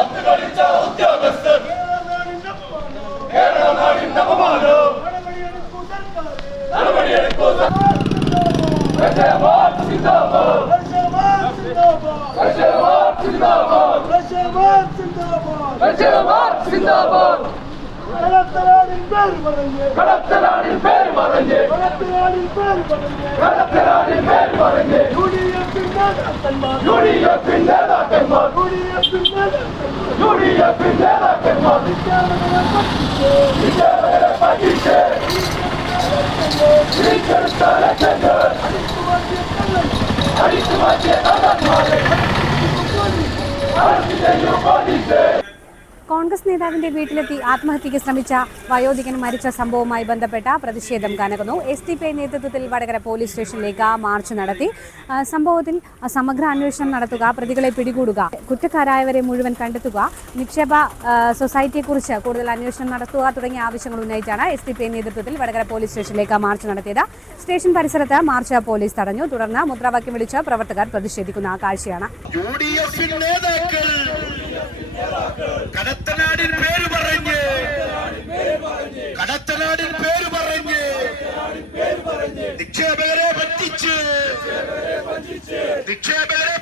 ഒത്തുകളിച്ച ഉദ്യോഗസ്ഥർ കേരള നാടിന്റെ അപമാനം നടപടിയെടുക്കൂ. കളത്തനാടിൻ പേര് പറഞ്ഞ് യുഡിഎഫിൻ നേതാക്കന്മാർ വിദ്യാലയരെ പറ്റിച്ച് അടിച്ചു മാറ്റിയ കള്ളന്മാരെ പോലീസ്. കോൺഗ്രസ് നേതാവിന്റെ വീട്ടിലെത്തി ആത്മഹത്യയ്ക്ക് ശ്രമിച്ച വയോധികൻ മരിച്ച സംഭവവുമായി ബന്ധപ്പെട്ട പ്രതിഷേധം കനക്കുന്നു. SDPI നേതൃത്വത്തിൽ വടകര പോലീസ് സ്റ്റേഷനിലേക്ക് മാർച്ച് നടത്തി. സംഭവത്തിൽ സമഗ്ര അന്വേഷണം നടത്തുക, പ്രതികളെ പിടികൂടുക, കുറ്റക്കാരായവരെ മുഴുവൻ കണ്ടെത്തുക, നിക്ഷേപ സൊസൈറ്റിയെക്കുറിച്ച് കൂടുതൽ അന്വേഷണം നടത്തുക തുടങ്ങിയ ആവശ്യങ്ങൾ ഉന്നയിച്ചാണ് SDPI നേതൃത്വത്തിൽ വടകര പോലീസ് സ്റ്റേഷനിലേക്ക് മാർച്ച് നടത്തിയത്. സ്റ്റേഷൻ പരിസരത്ത് മാർച്ച് പോലീസ് തടഞ്ഞു. തുടർന്ന് മുദ്രാവാക്യം വിളിച്ച് പ്രവർത്തകർ പ്രതിഷേധിക്കുന്ന കാഴ്ചയാണ്. കടത്തനാടിൻ പേര് പറഞ്ഞ് നിക്ഷേപകരെ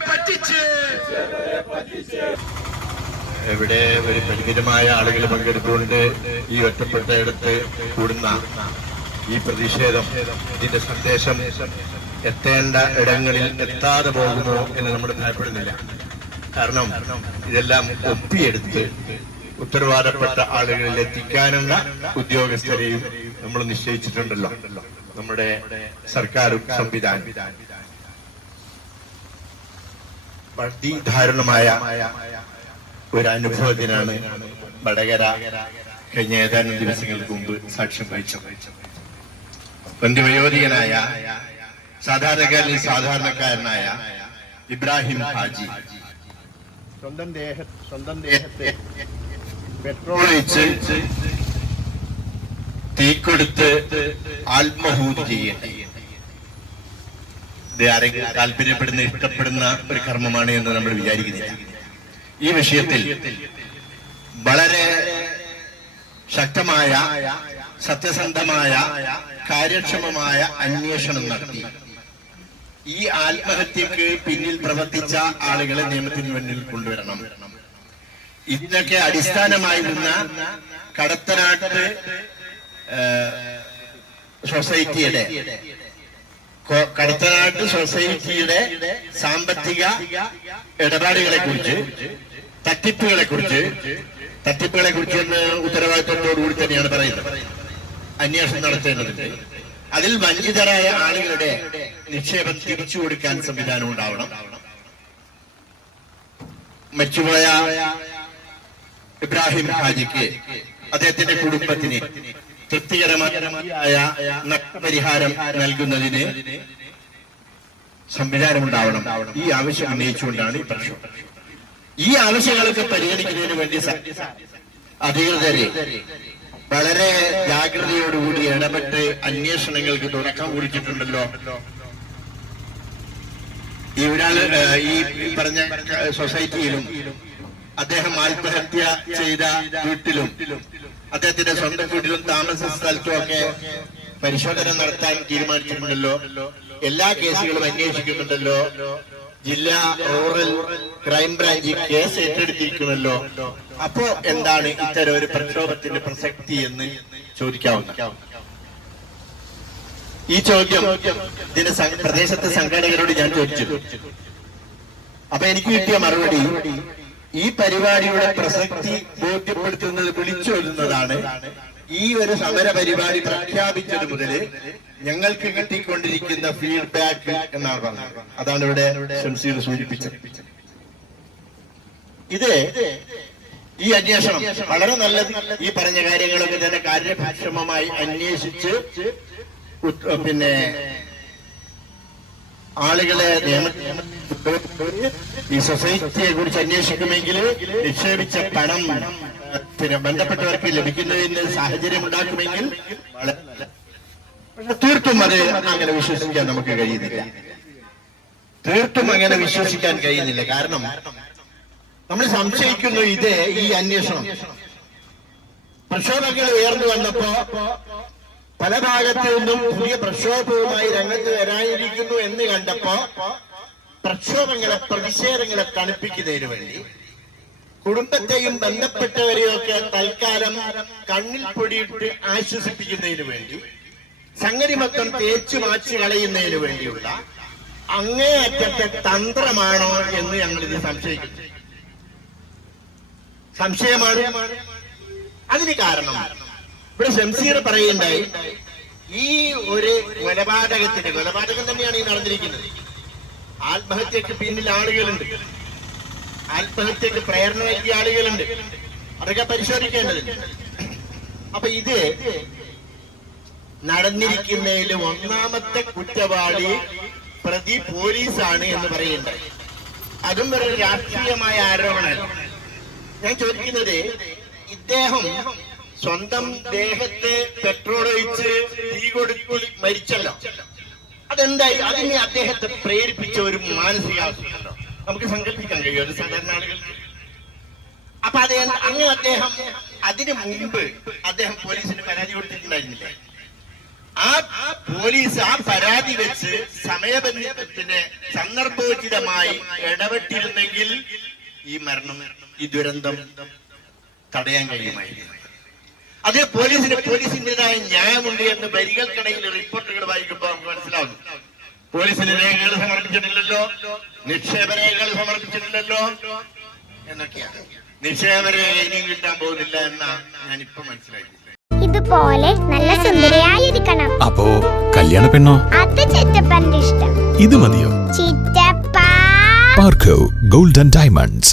പറ്റിച്ച് എവിടെ ഒരു പരിമിതമായ ആളുകൾ പങ്കെടുത്തുകൊണ്ട് ഈ ഒറ്റപ്പെട്ടയിടത്ത് കൂടുന്ന ഈ പ്രതിഷേധം, ഇതിന്റെ സന്ദേശം എത്തേണ്ട ഇടങ്ങളിൽ എത്താതെ പോകുമോ എന്ന് നമ്മൾ ഭയപ്പെടുന്നില്ല. കാരണം ഇതെല്ലാം ഒപ്പിയെടുത്ത് ഉത്തരവാദപ്പെട്ട ആളുകളിൽ എത്തിക്കാനുള്ള ഉദ്യോഗസ്ഥരെയും നമ്മൾ നിശ്ചയിച്ചിട്ടുണ്ടല്ലോ, നമ്മുടെ സർക്കാരും സംവിധാനം. അതിദാരുണമായ ഒരു അനുഭവത്തിനാണ് വടകര കഴിഞ്ഞ ഏതാനും ദിവസങ്ങൾക്ക് മുമ്പ് സാക്ഷ്യം വഹിച്ചത്. വയോധികനായ സാധാരണക്കാരനായ ഇബ്രാഹിം ഹാജി സ്വന്തം ദേഹത്തെ പെട്രോൾ ഒഴിച്ച് തീക്കൊടുത്ത് ആത്മഹൂതി ചെയ്യേണ്ടി. ഇത് ആരെങ്കിലും താല്പര്യപ്പെടുന്ന ഇഷ്ടപ്പെടുന്ന ഒരു കർമ്മമാണ് എന്ന് നമ്മൾ വിചാരിക്കുന്നില്ല. ഈ വിഷയത്തിൽ വളരെ ശക്തമായ, സത്യസന്ധമായ, കാര്യക്ഷമമായ അന്വേഷണം നടത്തി ഈ ആത്മഹത്യക്ക് പിന്നിൽ പ്രവർത്തിച്ച ആളുകളെ നിയമത്തിന് മുന്നിൽ കൊണ്ടുവരണം. ഇതിനൊക്കെ അടിസ്ഥാനമായി നിന്ന കടത്തനാട്ട് സൊസൈറ്റിയുടെ സാമ്പത്തിക ഇടപാടുകളെ കുറിച്ച്, തട്ടിപ്പുകളെ കുറിച്ച് ഉത്തരവാദിത്വത്തോടുകൂടി തന്നെയാണ് പറയുന്നത്. അന്വേഷണം നടത്തേണ്ടതുണ്ട്. അതിൽ വഞ്ചിതരായ ആളുകളുടെ നിക്ഷേപം തിരിച്ചു കൊടുക്കാൻ സംവിധാനം ഉണ്ടാവണം. മരിച്ചുപോയ ഇബ്രാഹിം ഹാജിക്ക്, അദ്ദേഹത്തിന്റെ കുടുംബത്തിന് തൃപ്തികരമായ നഷ്ടപരിഹാരം നൽകുന്നതിന് സംവിധാനം ഉണ്ടാവണം. ഈ ആവശ്യം ഉന്നയിച്ചുകൊണ്ടാണ് ഈ പ്രശ്നം. ഈ ആവശ്യങ്ങളൊക്കെ പരിഗണിക്കുന്നതിന് വേണ്ടി അധികൃതരെ വളരെ ജാഗ്രതയോടുകൂടി ഇടപെട്ട് അന്വേഷണങ്ങൾക്ക് തുടക്കം കുറിച്ചിട്ടുണ്ടല്ലോ. ഈ പറഞ്ഞ സൊസൈറ്റിയിലും അദ്ദേഹം ആത്മഹത്യ ചെയ്ത വീട്ടിലും അദ്ദേഹത്തിന്റെ സ്വന്തം വീട്ടിലും താമസ സ്ഥലത്തും ഒക്കെ പരിശോധന നടത്താൻ തീരുമാനിച്ചിട്ടുണ്ടല്ലോ. എല്ലാ കേസുകളും അന്വേഷിക്കുന്നുണ്ടല്ലോ. ജില്ലാ റൂറൽ ക്രൈംബ്രാഞ്ച് കേസ് ഏറ്റെടുത്തിരിക്കുന്നല്ലോ. അപ്പോ എന്താണ് ഇത്തരം ഒരു പ്രക്ഷോഭത്തിന്റെ പ്രസക്തി എന്ന് ചോദിക്കാവുന്ന ഈ ചോദ്യം ഇതിന്റെ പ്രദേശത്തെ സംഘാടകരോട് ഞാൻ ചോദിച്ചു. അപ്പൊ എനിക്ക് കിട്ടിയ മറുപടി, ഈ പരിപാടിയുടെ പ്രസക്തി ബോധ്യപ്പെടുത്തുന്നത്, വിളിച്ചോതുന്നതാണ് ഈ ഒരു സമര പരിപാടി പ്രഖ്യാപിച്ചത് മുതൽ ഞങ്ങൾക്ക് കിട്ടിക്കൊണ്ടിരിക്കുന്ന ഫീഡ്ബാക്ക് എന്നാണ് പറഞ്ഞത്. അതാണ് ഇവിടെ ഷംസീർ സൂചിപ്പിച്ചത്. ഇത് ഈ അന്വേഷണം വളരെ നല്ലത്. ഈ പറഞ്ഞ കാര്യങ്ങളൊക്കെ തന്നെ കാര്യക്ഷമമായി അന്വേഷിച്ച് പിന്നെ ആളുകളെ ഈ സൊസൈറ്റിയെ കുറിച്ച് അന്വേഷിക്കുമെങ്കിൽ നിക്ഷേപിച്ച പണം പിന്നെ ബന്ധപ്പെട്ടവർക്ക് ലഭിക്കുന്നതിന് സാഹചര്യം ഉണ്ടാക്കുമെങ്കിൽ വളരെ തീർത്തും അത് അങ്ങനെ വിശ്വസിക്കാൻ നമുക്ക് കഴിയുന്നില്ല. തീർത്തും അങ്ങനെ വിശ്വസിക്കാൻ കഴിയുന്നില്ല. കാരണം നമ്മൾ സംശയിക്കുന്നു ഈ അന്വേഷണം പ്രക്ഷോഭങ്ങൾ ഉയർന്നു വന്നപ്പോ പല ഭാഗത്തു നിന്നും പുതിയ പ്രക്ഷോഭവുമായി രംഗത്ത് വരാനിരിക്കുന്നു എന്ന് കണ്ടപ്പോ പ്രതിഷേധങ്ങളെ തണുപ്പിക്കുന്നതിന് വേണ്ടി കുടുംബത്തെയും ബന്ധപ്പെട്ടവരെയും ഒക്കെ തൽക്കാലം കണ്ണിൽ പൊടിയിട്ട് ആശ്വസിപ്പിക്കുന്നതിന് വേണ്ടി സംഗതി മൊത്തം തേച്ചു മാച്ചു കളയുന്നതിന് വേണ്ടിയുള്ള അങ്ങേയറ്റത്തെ തന്ത്രമാണോ എന്ന് ഞങ്ങളിത് സംശയിക്കുന്നു. സംശയമാണ്. അതിന് കാരണം ഇവിടെ ഷംസീർ പറയുണ്ടായി, ഈ ഒരു കൊലപാതകം തന്നെയാണ് ഈ നടന്നിരിക്കുന്നത്. ആത്മഹത്യക്ക് പിന്നിൽ ആളുകളുണ്ട്, ആത്മഹത്യക്ക് പ്രേരണ നൽകിയ ആളുകളുണ്ട്, അതൊക്കെ പരിശോധിക്കേണ്ടതുണ്ട്. അപ്പൊ ഇത് നടന്നിരിക്കുന്നതിൽ ഒന്നാമത്തെ കുറ്റവാളി പ്രതി പോലീസാണ് എന്ന് പറയുന്നുണ്ട്. അതും ഒരു രാഷ്ട്രീയമായ ആരോപണമല്ല. ഞാൻ ചോദിക്കുന്നത്, ഇദ്ദേഹം സ്വന്തം ദേഹത്തെ പെട്രോൾ ഒഴിച്ച് തീ കൊടുത്ത് മരിച്ചല്ലോ, അതെന്തായി? അതിനെ അദ്ദേഹത്തെ പ്രേരിപ്പിച്ച ഒരു മാനസികാവസ്ഥയുണ്ടോ? നമുക്ക് സങ്കല്പിക്കാൻ കഴിയും ഒരു സാധാരണ ആളുകൾക്ക്. അപ്പൊ അങ്ങനെ അദ്ദേഹം അതിനു മുമ്പ് അദ്ദേഹം പോലീസിന് പരാതി കൊടുത്തിട്ടുണ്ടായിരുന്നില്ലേ? ആ പോലീസ് ആ പരാതി വെച്ച് സമയബന്ധിതത്തിന് സന്ദർഭോചിതമായി ഇടപെട്ടിരുന്നെങ്കിൽ ഈ മരണം, ഈ ദുരന്തം തടയാൻ കഴിയുമായിരുന്നു. അത് പോലീസിന്റേതായ ന്യായമുണ്ട് എന്ന് വരികൾക്കിടയിൽ റിപ്പോർട്ടുകൾ വായിക്കുമ്പോൾ നമുക്ക് മനസ്സിലാവുന്നു. പോലീസിന് രേഖകൾ സമർപ്പിച്ചിട്ടില്ലല്ലോ, നിക്ഷേപ രേഖകൾ സമർപ്പിച്ചിട്ടില്ലല്ലോ എന്നൊക്കെയാണ്. നിക്ഷേപ രേഖ ഇനിയും കിട്ടാൻ പോകുന്നില്ല എന്നാ ഞാനിപ്പോ മനസ്സിലാക്കി. ഇതുപോലെ നല്ല സുന്ദരിയായിരിക്കണം. അപ്പോ കല്യാണ പെണ്ണോ? അത് ചിറ്റപ്പന്റെ ഇഷ്ടം. ഇത് മതിയോ? ചിറ്റപ്പ. പാർക്കോ ഗോൾഡൻ ഡയമണ്ട്സ്.